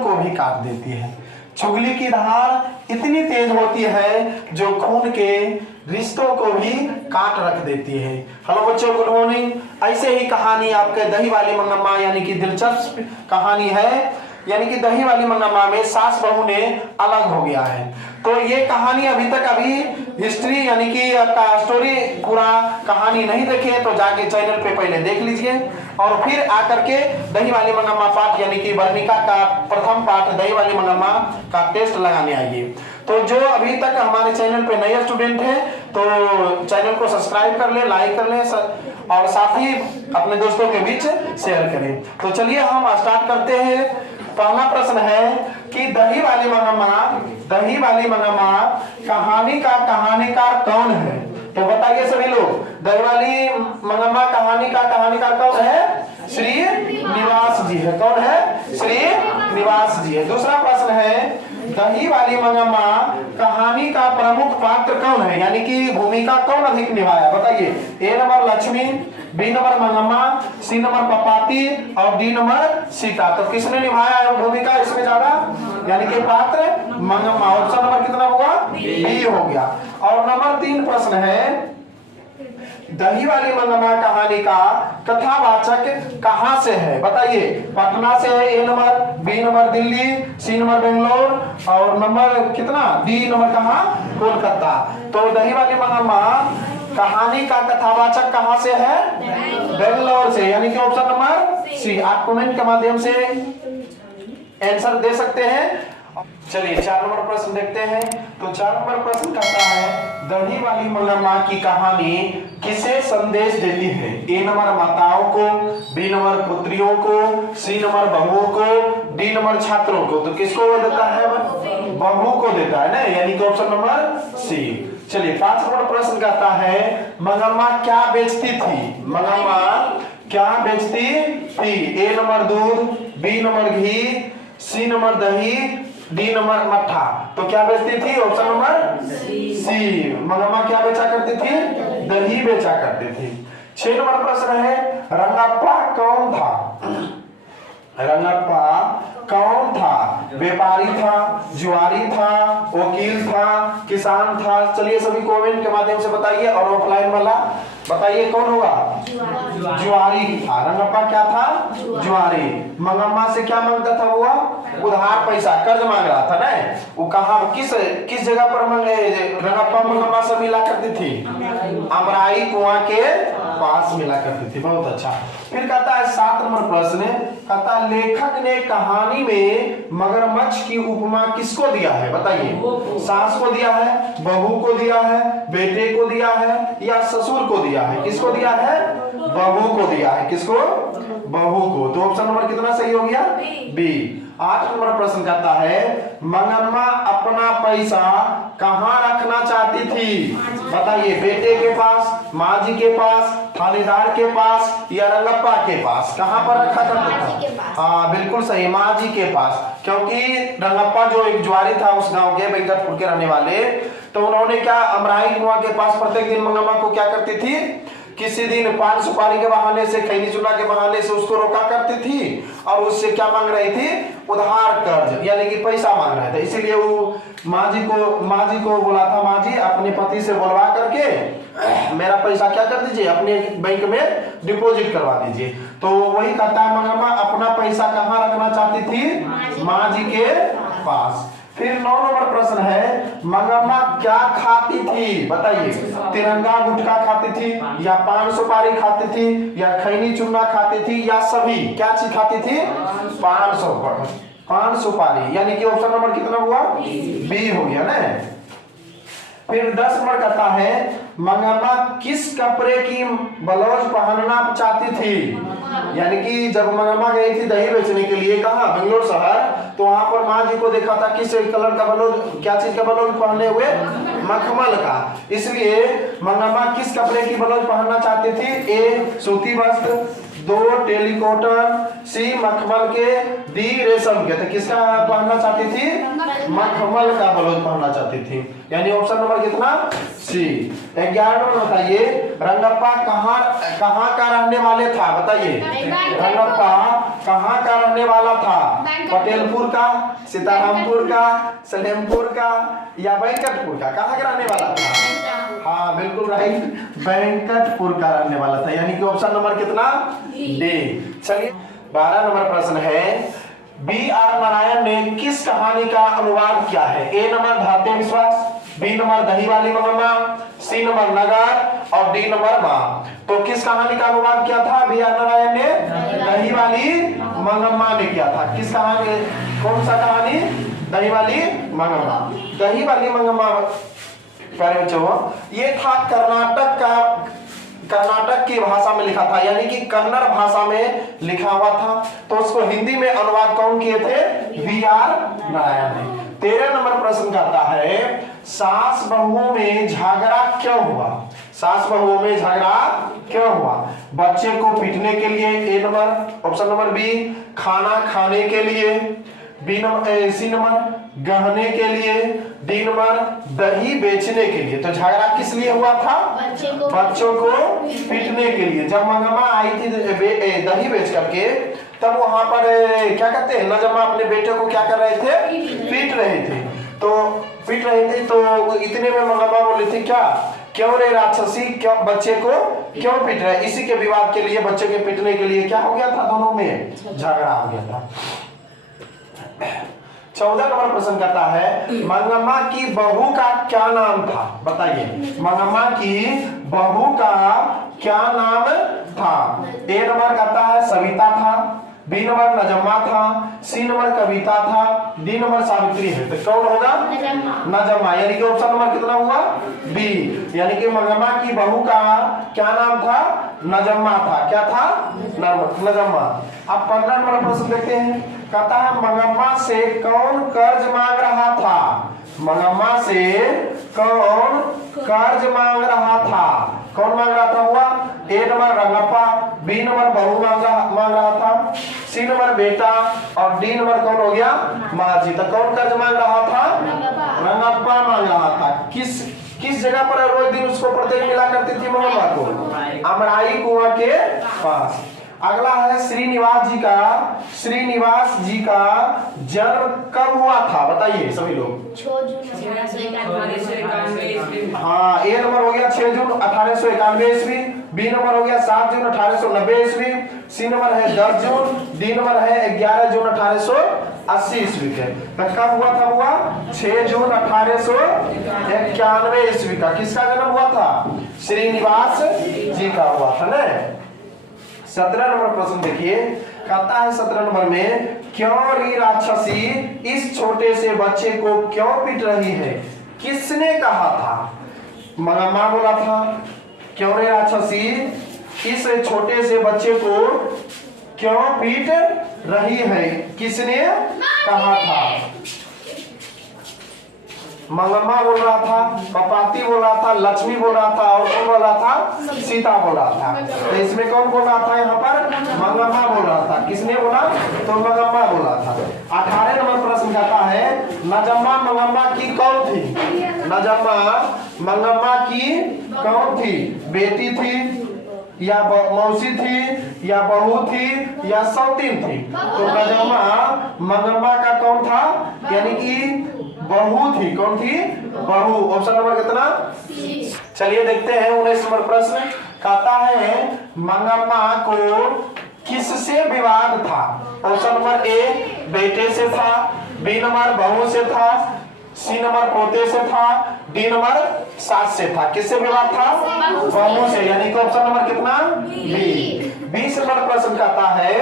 को भी काट देती है। चुगली की धार इतनी तेज होती है जो खून के रिश्तों को भी काट रख देती है। हेलो बच्चों, गुड मॉर्निंग। ऐसे ही कहानी आपके दही वाली मंगम्मा यानी कि दिलचस्प कहानी है, यानी कि दही वाली मंगम्मा में सास बहू ने अलग हो गया है। तो ये कहानी अभी हिस्ट्री यानी कि आपका स्टोरी पूरा कहानी नहीं देखे तो जाके चैनल पे पहले देख लीजिए और फिर आकर के दही वाली मंगम्मा पाठ यानी कि वर्णिका का प्रथम पाठ दही वाली मंगम्मा का टेस्ट लगाने आइए। तो जो अभी तक हमारे चैनल पे नए स्टूडेंट हैं तो चैनल को सब्सक्राइब कर ले, लाइक कर ले और साथ ही अपने दोस्तों के बीच शेयर करें। तो चलिए हम स्टार्ट करते हैं। पहला प्रश्न है कि दही वाली मंगम्मा कहानी का कहानीकार कौन है? तो बताइए सभी लोग, दही वाली मंगम्मा कहानी का कहानीकार कौन है? श्री निवास जी है। कौन है? श्री निवास जी है। दूसरा प्रश्न है दही वाली मंगम्मा कहानी का प्रमुख पात्र कौन है, यानी कि भूमिका कौन अधिक निभाया? बताइए। A number Lakshmi, B number Mangamma, C number Papati और डी नंबर सीता। तो किसने निभाया है भूमिका इसमें ज्यादा, यानी कि पात्र मंगम्मा। ऑप्शन नंबर कितना होगा? बी हो गया। और नंबर 3 प्रश्न है दही वाली मंगम्मा कहानी का कथावाचक कहां से है? बताइए। पटना से है A number, B number Delhi, C number Bangalore और नंबर कितना? डी नंबर कहां? कोलकाता। तो दही वाली मंगम्मा कहानी का कथावाचक कहां से है? बेंगलोर से, यानी कि ऑप्शन नंबर सी। आप कमेंट के माध्यम से आंसर दे सकते हैं। चलिए 4 नंबर प्रश्न देखते हैं। तो 4 नंबर प्रश्न कहता है दही वाली मंगम्मा की कहानी किसे संदेश देती है? ए नंबर माताओं को, बी नंबर पुत्रियों को, सी नंबर बहुओं को, डी नंबर छात्रों को। तो किसको वो देता है? बहू को देता है ना, यानी कि ऑप्शन नंबर सी। चलिए 5 नंबर प्रश्न कहता है मंगम्मा क्या बेचती थी? मंगम्मा क्या बेचती थी? ए नंबर दूध, बी नंबर घी, सी नंबर दही, डी नंबर मट्ठा। तो क्या बेचती थी? Option number C. मंगम्मा क्या बेचा करती थी? दही बेचा करती थी। 6 नंबर प्रश्न है रंगप्पा कौन था? रंगप्पा कौन था? व्यापारी था, जुआरी था, वकील था, किसान था? चलिए सभी कमेंट के माध्यम से बताइए। और ऑफलाइन वाला बताइए कौन होगा? जुआरी था। रंगप्पा क्या था? जुआरी। मंगम्मा से क्या मांगता था? वो उधार पैसा, कर्ज मांग रहा था ना। वो कहाँ किस जगह पर रंगप्पा मंगम्मा से मिला करती थी? अमराई कुआं के पास मिला करती थी। बहुत अच्छा। फिर कहता है 7 नंबर प्रश्न कहता है लेखक ने कहानी में मगरमच्छ की उपमा किसको दिया है? बताइए। सास को दिया है, बहू को दिया है, बेटे को दिया है या ससुर को दिया है? किसको दिया है? बहू को दिया है। किसको? बहू को। तो ऑप्शन नंबर कितना सही हो गया? बी। 8 नंबर प्रश्न कहता है मंगम्मा अपना पैसा कहाँ रखना चाहती थी? बताइए। बेटे के पास, माँ जी के पास, थानेदार के पास या रंगप्पा के पास? कहाँ पर रखा करता था? हाँ बिल्कुल सही, माँ जी के पास। क्योंकि रंगप्पा जो एक जुआरी था उस गांव के वेंकटपुर के रहने वाले, तो उन्होंने क्या अमराई कुआं के पास प्रत्येक दिन मंगम्मा को क्या करती थी? किसी दिन पान सुपारी के बहाने से, खैनी चूना के बहाने से उसको रोका करती थी और उससे क्या मांग रही थी? उधार कर्ज, यानी कि पैसा मांग रहे थे। इसीलिए वो माँ जी को बोला था, माँ जी अपने पति से बुलवा करके मेरा पैसा क्या कर दीजिए, अपने बैंक में डिपॉजिट करवा दीजिए। तो वही कहता है मंगम्मा अपना पैसा कहाँ रखना चाहती थी? माँ जी के पास। फिर 9 नंबर प्रश्न है मंगम्मा क्या खाती थी? बताइए। तिरंगा गुटखा खाती थी या पान सुपारी खाती थी या खैनी चूना खाती थी या सभी? क्या चीज खाती थी? पान सुपारी, यानी कि ऑप्शन नंबर कितना हुआ? बी हो गया ना। फिर 10 नंबर कहता है मंगम्मा किस कपड़े की ब्लाउज पहनना चाहती थी? यानी कि जब मंगम्मा गई थी दही बेचने के लिए, कहाँ? बेंगलोर शहर, तो वहां पर माँ जी को देखा था किस कलर का ब्लाउज, क्या चीज का ब्लाउज पहने हुए? मखमल का। इसलिए मंगम्मा किस कपड़े की ब्लाउज पहनना चाहती थी? ए सूती वस्त्र, 2 टेरिकॉटन, सी मखमल के, डी रेशम के। तो किसका पहनना चाहती थी? मखमल का ब्लाउज पहनना चाहती थी, यानी ऑप्शन नंबर कितना? सी। 11 बताइए रंगप्पा कहाँ का रहने वाले था? बताइए। रंगप्पा कहाँ का रहने वाला था? पटेलपुर का, सीतारामपुर का, सलेमपुर का या वेंकटपुर का? कहाँ का रहने वाला था? हाँ बिल्कुल राइट, वेंकटपुर का रहने वाला था, यानी कि ऑप्शन नंबर कितना? डी। चलिए 12 नंबर प्रश्न है, बी आर नारायण ने किस कहानी का अनुवाद किया है? ए नंबर धात्य विश्वास, बी नंबर दही वाली मंगम्मा, सी नंबर नगर और डी नंबर माँ। तो किस कहानी का अनुवाद किया था बी आर नारायण ने? दही वाली मंगम्मा ने किया था। किस कहानी, कौन सा कहानी? दही वाली मंगम्मा। दही वाली मंगम्मा प्यारे बच्चों, ये था कर्नाटक की भाषा में लिखा था, यानी कि कन्नड़ भाषा में लिखा हुआ था। तो उसको हिंदी में अनुवाद कौन किए थे? बी आर नारायण ने। 13 नंबर प्रश्न कहता है, सास बहुओं में झगड़ा क्यों हुआ? सास बहुओं में झगड़ा क्यों हुआ? बच्चे को पीटने के लिए, ए नंबर ऑप्शन नंबर बी, खाना खाने के लिए, बी नंबर, सी नंबर गहने के लिए, डी नंबर दही बेचने के लिए। तो झगड़ा किस लिए हुआ था? बच्चों को पीटने के लिए। जब मंगम्मा आई थी दही बेच करके, तब वहां पर क्या कहते हैं, नजम्मा अपने बेटे को क्या कर रहे थे? पीट रहे थे। तो पीट रहे थे, तो इतने में मंगम्मा बोले थे क्या, क्यों रे राक्षसी, क्यों बच्चे को क्यों पीट रहे? इसी के विवाद के लिए, बच्चे के पीटने के लिए क्या हो गया था? दोनों में झगड़ा हो गया था। 14 नंबर प्रश्न कहता है, मंगम्मा की बहू का क्या नाम था? बताइए, मंगम्मा की बहू का क्या नाम था? ए नंबर कहता है सविता था, बी नंबर नजम्मा था, सी नंबर कविता था, डी नंबर सावित्री है। तो कौन होगा? नजम्मा, यानी कि ऑप्शन नंबर कितना हुआ? बी, यानी कि मंगम्मा की बहू का क्या नाम था? नजम्मा था। क्या था? नजम्मा। अब 15 नंबर प्रश्न देखते हैं, कहता है मंगम्मा से कौन कर्ज मांग रहा था? मंगम्मा से कौन कर्ज मांग रहा था? कौन मांग रहा था हुआ? ए नंबर रंगप्पा, बी नंबर बहू मांग रहा था, सी नंबर बेटा और डी नंबर कौन हो गया? माँ जी। तो कौन कर्ज मांग रहा था? रंगप्पा मांग रहा था। किस जगह पर रोज दिन उसको प्रत्येक मिला करती थी मंगम्मा को? अमराई कुआं के पास। अगला है श्रीनिवास जी का जन्म कब हुआ था? बताइए सभी लोग। 6 जून 1891। हाँ, ए नंबर हो गया 6 जून 1891 ईस्वी, बी नंबर हो गया 7 जून 1890 ईस्वी, सी नंबर है 10 जून, डी नंबर है 11 जून 1880 ईस्वी के। कब हुआ था? हुआ 6 जून 1891 ईस्वी का। किसका जन्म हुआ था? श्रीनिवास जी का हुआ था ना। 17 नंबर प्रश्न देखिए, कहता है 17 नंबर में, क्यों री राक्षसी इस छोटे से बच्चे को क्यों पीट रही है? किसने कहा था? मंगम्मा बोला था, क्यों रे राक्षसी इस छोटे से बच्चे को क्यों पीट रही है? किसने कहा था? मंगम्मा बोल रहा था, कपाती बोल रहा था, लक्ष्मी बोल रहा था और कौन बोल रहा था? सीता बोल रहा था। तो इसमें कौन बोल रहा था? यहाँ पर मंगम्मा बोल रहा था। किसने बोला? तो मंगम्मा बोल रहा था। 18 नंबर प्रश्न कहता है, नजम्मा मंगम्मा की कौन थी? नजम्मा मंगम्मा की कौन थी? बेटी थी या मौसी थी या बहू थी या सौतीन थी? तो नजम्मा मंगम्मा का कौन था? यानी कि बहू थी। कौन थी? बहू। ऑप्शन नंबर कितना? चलिए देखते हैं 19 नंबर प्रश्न कहता है, मंगम्मा को किससे विवाद था? ऑप्शन नंबर ए बेटे से था, बी नंबर बहू से था, सी नंबर पोते से था, डी नंबर सास से था। किससे विवाद था? बहू से, यानी कि ऑप्शन नंबर कितना? बी। 20 नंबर प्रश्न कहता है,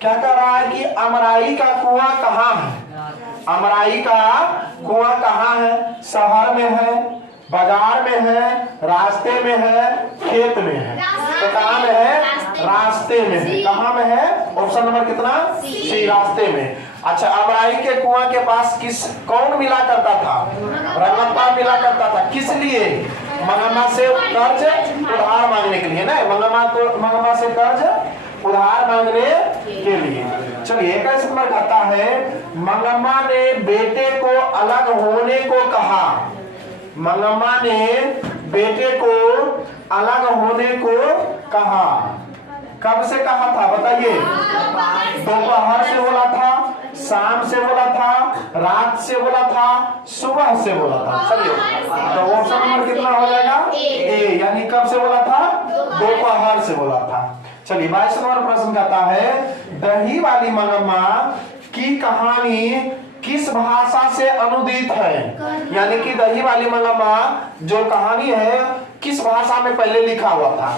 क्या कह रहा है कि अमराई का कुआं कहाँ है? अमराई का कुआं कहाँ है? शहर में है, बाजार में है, रास्ते में है, खेत में है? तो कहाँ में है? रास्ते में है। कहाँ में है? ऑप्शन नंबर कितना? सी, रास्ते में। अच्छा, अमराई के कुआं के पास कौन मिला करता था? रंगप्पा मिला करता था। किस लिए? मंगम्मा से कर्ज उधार मांगने के लिए ना। मंगम्मा से कर्ज उधार मांगने के लिए। चलिए 21 नंबर कहता है, मंगम्मा ने बेटे को अलग होने को कहा। मंगम्मा ने बेटे को अलग होने को कहा। कब से कहा था बताइए? दोपहर से बोला था, शाम से बोला था, रात से बोला था, सुबह से बोला था। चलिए तो ऑप्शन नंबर कितना हो जाएगा? ए, यानी कब से बोला था? दोपहर से बोला था। चलिए 22 नंबर प्रश्न कहता है दही वाली मंगम्मा की कहानी किस भाषा से अनुदित है? यानी कि दही वाली मंगम्मा जो कहानी है किस भाषा में पहले लिखा हुआ था?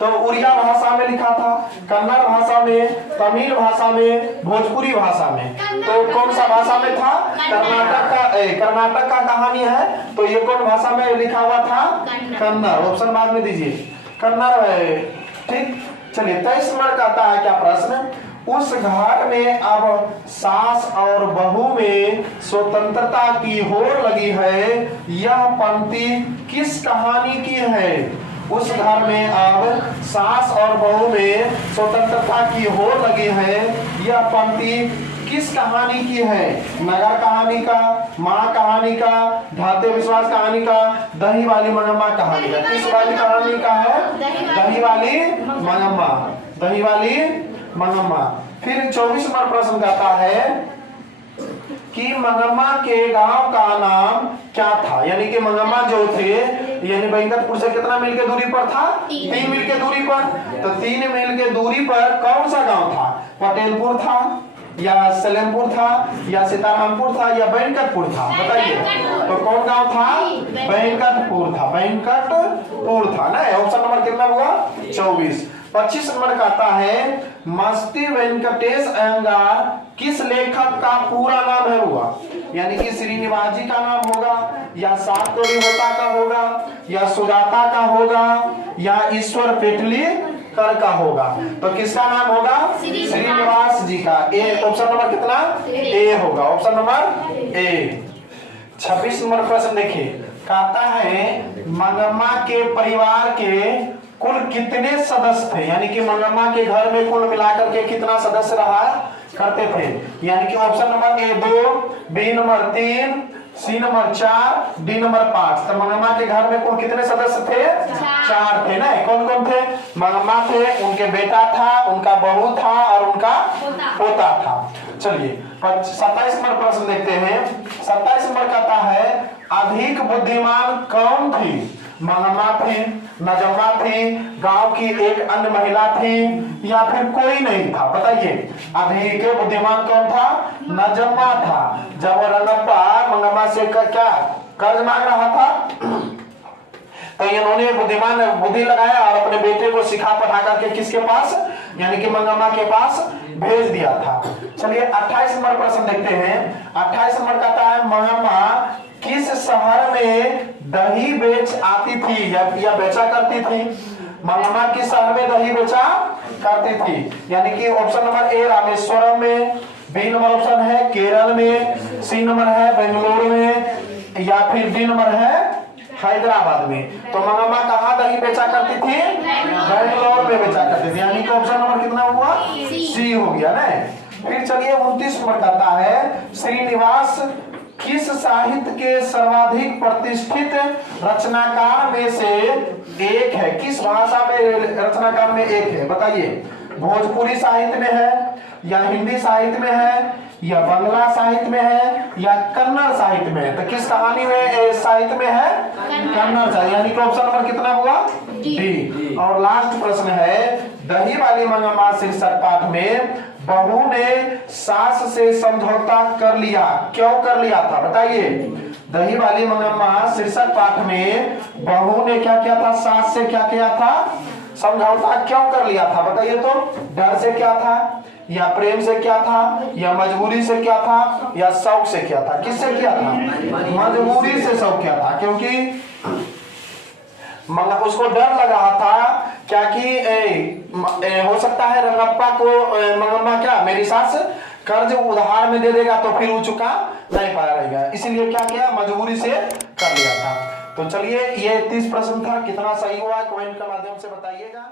तो उड़िया भाषा में लिखा था, कन्नड़ भाषा में, तमिल भाषा में, भोजपुरी भाषा में। तो कौन सा भाषा में था? कर्नाटक का कहानी है, तो ये कौन भाषा में लिखा हुआ था? कन्नड़। ऑप्शन बाद में दीजिए, कन्नड़ है। ठीक, चलिए 23 नंबर का आता है क्या प्रश्न? उस घर में अब सास और बहू में स्वतंत्रता की होड़ लगी है, यह पंक्ति किस कहानी की है? उस घर में अब सास और बहू में स्वतंत्रता की होड़ लगी है, यह पंक्ति किस कहानी की है? नगर कहानी का, माँ कहानी का, ढाते विश्वास कहानी का, दही वाली मंगम्मा कहानी का? किस वाली कहानी का है? दही वाली मंगम्मा, दही वाली मंगम्मा। फिर 24 नंबर प्रश्न कहता है कि मंगम्मा के गांव का नाम क्या था? यानी कि मंगम्मा जो थे, यानी बैंकटपुर से कितना मील के दूरी पर था? 3 मील के दूरी पर। तो 3 मील के दूरी पर कौन सा गांव था? पटेलपुर था या सलेमपुर था या सीतारामपुर था या बैंकटपुर था? बताइए तो कौन गांव था? बैंकटपुर था, बैंकटपुर था ना। ऑप्शन नंबर कितना हुआ? 24। 25 नंबर का आता है मस्ती वेंकटेश अयंगार किस लेखक का पूरा नाम है हुआ? यानी कि श्रीनिवास जी का नाम होगा या सातोरी होता का होगा या सुजाता का होगा या ईश्वर पेटलीकर का होगा? तो किसका नाम होगा? श्रीनिवास जी का। ए, ऑप्शन नंबर कितना? ए होगा, ऑप्शन नंबर ए। 26 नंबर प्रश्न देखिए, कहता है मंगम्मा के परिवार के कुल कितने सदस्य थे? यानी कि मंगम्मा के घर में कुल मिलाकर के कितना सदस्य रहा करते थे? यानी कि option number A 2, B number 3, C number 4, D number 5। तो मंगम्मा के घर में कुल कितने सदस्य थे? 4 थे ना। कौन कौन थे? मंगम्मा थे, उनके बेटा था, उनका बहू था और उनका पोता था। चलिए 27 नंबर प्रश्न देखते हैं। 27 नंबर कहता है अधिक बुद्धिमान कौन थी? मंगम्मा थी, नजम्मा थी, गांव की एक अन्य महिला थी या फिर कोई नहीं था? बताइए अधिक बुद्धिमान कौन था? नजम्मा था। जब रंगप्पा मंगम्मा से क्या कर्ज मांग रहा था तो इन्होंने बुद्धि लगाया और अपने बेटे को सिखा पढ़ा करके किसके पास? यानी कि मंगम्मा के पास भेज दिया था। चलिए 28 नंबर प्रश्न देखते हैं। 28 नंबर कहता है मंगम्मा किस शहर में दही बेच आती थी या बेचा करती थी? मंगम्मा किस शहर में दही बेचा करती थी? यानी कि ऑप्शन नंबर ए रामेश्वरम में, बी नंबर ऑप्शन है केरल में, सी नंबर है बेंगलुरु में या फिर डी नंबर है हैदराबाद में। तो मंगम्मा कहाँ दही बेचा करती थी? बेंगलोर में बेचा करती थी। यानी कि ऑप्शन नंबर कितना हुआ? सी हो गया ना। फिर चलिए 29 नंबर कहता है श्रीनिवास किस साहित्य के सर्वाधिक प्रतिष्ठित रचनाकार में से एक है? किस भाषा में रचनाकार में एक है? बताइए भोजपुरी साहित्य में है या हिंदी साहित्य में है या बांग्ला साहित्य में है या कन्नड़ साहित्य में है? तो किस कहानी में साहित्य में है? कन्नड़ साहित्य। यानी कि ऑप्शन नंबर कितना हुआ? डी। और लास्ट प्रश्न है दही वाली मंगम्मा शीर्षक पाठ में बहू ने सास से समझौता कर लिया, क्यों कर लिया था? बताइए दही वाली मंगम्मा शीर्षक पाठ में बहू ने क्या किया था? सास से क्या किया था? समझौता क्यों कर लिया था? बताइए तो डर से क्या था या प्रेम से क्या था या मजबूरी से क्या था या शौक से क्या था? किससे क्या था? मजबूरी से शौक क्या था, क्योंकि उसको डर लग रहा था क्या कि हो सकता है रंगप्पा को मंगम्मा क्या मेरी सास कर्ज उधार में दे देगा तो फिर वो चुका नहीं पाएगा, इसीलिए क्या किया? मजबूरी से कर लिया था। तो चलिए ये 30 प्रश्न था, कितना सही हुआ कमेंट के माध्यम से बताइएगा।